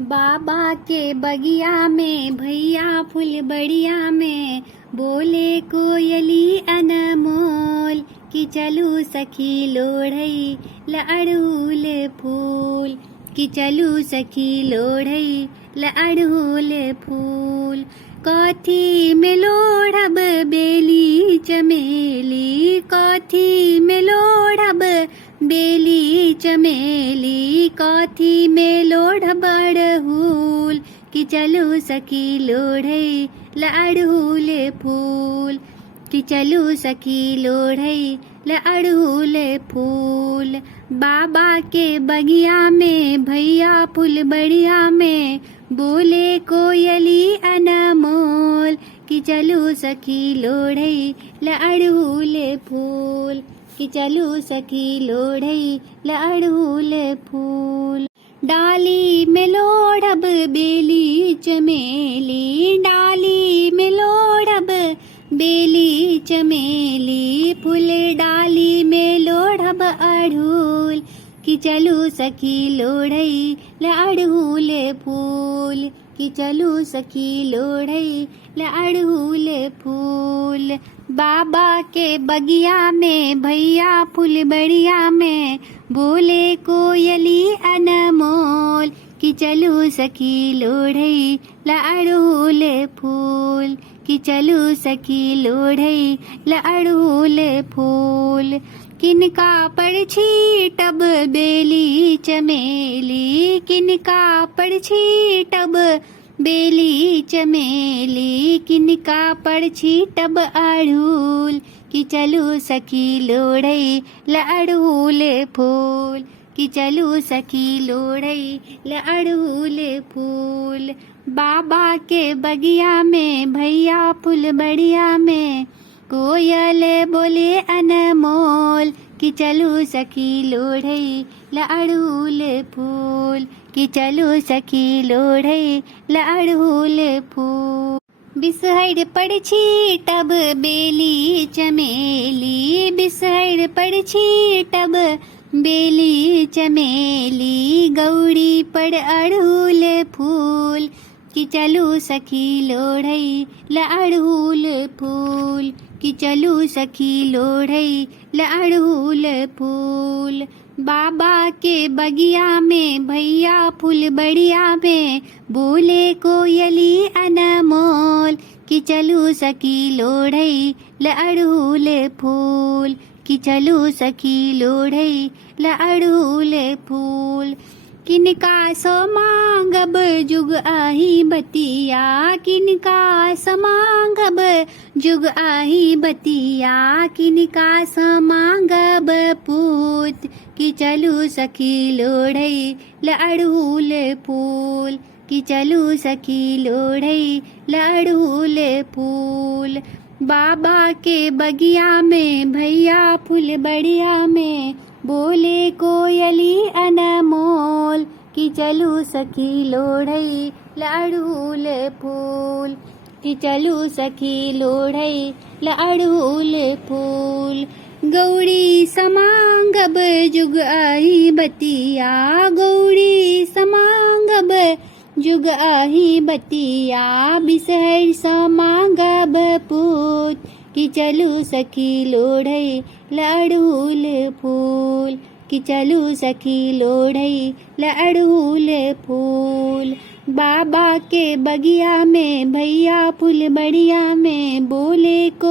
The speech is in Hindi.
बाबा के बगिया में भैया फूल बढ़िया में बोले कोयली अनमोल कि चलू सखी लोढ़ई ल अड़हुल फूल कि चलू सखी लोढ़ई ल अड़हुल फूल। कथी में लोढ़ब बेली चमेली, कथी में लोढ़ब बेली चमेली, कथी में लोढ़ब अड़हुल कि चलू सखी लोढ़ई ल अड़हुल फूल कि चलू सखी लोढ़ई ल अड़हुल फूल। बाबा के बगिया में भैया फूल बढ़िया में बोले कोयली अनमोल कि चलू सखी लोढ़ई ल अड़हुल फूल कि चलू सखी लोढ़ई ल अड़हुल फूल। डाली में लोढ़ब बेली चमेली, डाली में लोढ़ब बेली चमेली, फूल डाली में लोढ़ब अड़हुल कि चलू सखी लोढ़ई ल अड़हुल फूल कि चलू सखी लोढ़ई ल अड़हुल फूल। बाबा के बगिया में भैया फूल बढ़िया में बोले कोयली अनमोल कि चलू सखी लोढ़ई ल अड़हुल फूल कि चलू सखी लोढ़ई ल अड़हुल फूल। किनका परछी टब बेली चमेली, किनका परछी टब बेली चमेली, किनका परछी टब अड़हुल कि चलू सखी लोढ़ई ल अड़हुल फूल कि चलू सखी लोढ़ई ल अड़हुल फूल। बाबा के बगिया में भैया फूल बढ़िया में कोयल बोले अनमोल कि चलू सखी लोढ़ई ल अड़हुल फूल कि चलू सखी लोढ़ई ल अड़हुल फूल। बिसहर पड़छी टब बेली चमेली, बिसहर पड़छी टब बेली चमेली, गौरी पड़ अड़हुल फूल कि चलू सखी लोढ़ई ल अड़हुल फूल कि चलू सखी लोढ़ई ल अड़हुल फूल। बाबा के बगिया में भैया फूल बढ़िया में बोले कोयली अनमोल कि चलू सखी लोढ़ई ल अड़हुल फूल कि चलू सखी लोढ़ई ल अड़हुल फूल। किनका सो मांगब जुग आही बतिया, किनका सो मांगब जुग आही बतिया, किनका सो मांगब पूत कि चलू सखी लोढ़ई ल अड़हुल फूल कि चलू सखी लोढ़ई ल अड़हुल फूल। बाबा के बगिया में भैया फूल बढ़िया में बोले कोयली अनमोल कि चलू सखी लोढ़ई ल अड़हुल फूल कि चलू सखी लोढ़ई ल अड़हुल फूल। गौरी समांगब जुग आही बतिया, गौरी समांगब जुग आही बतिया, बिसहर समांगब पूत कि चलू सखी लोढ़ई ल अड़हुल फूल कि चलू सखी लोढ़ई ल अड़हुल फूल। बाबा के बगिया में भैया फूल बढ़िया में बोले को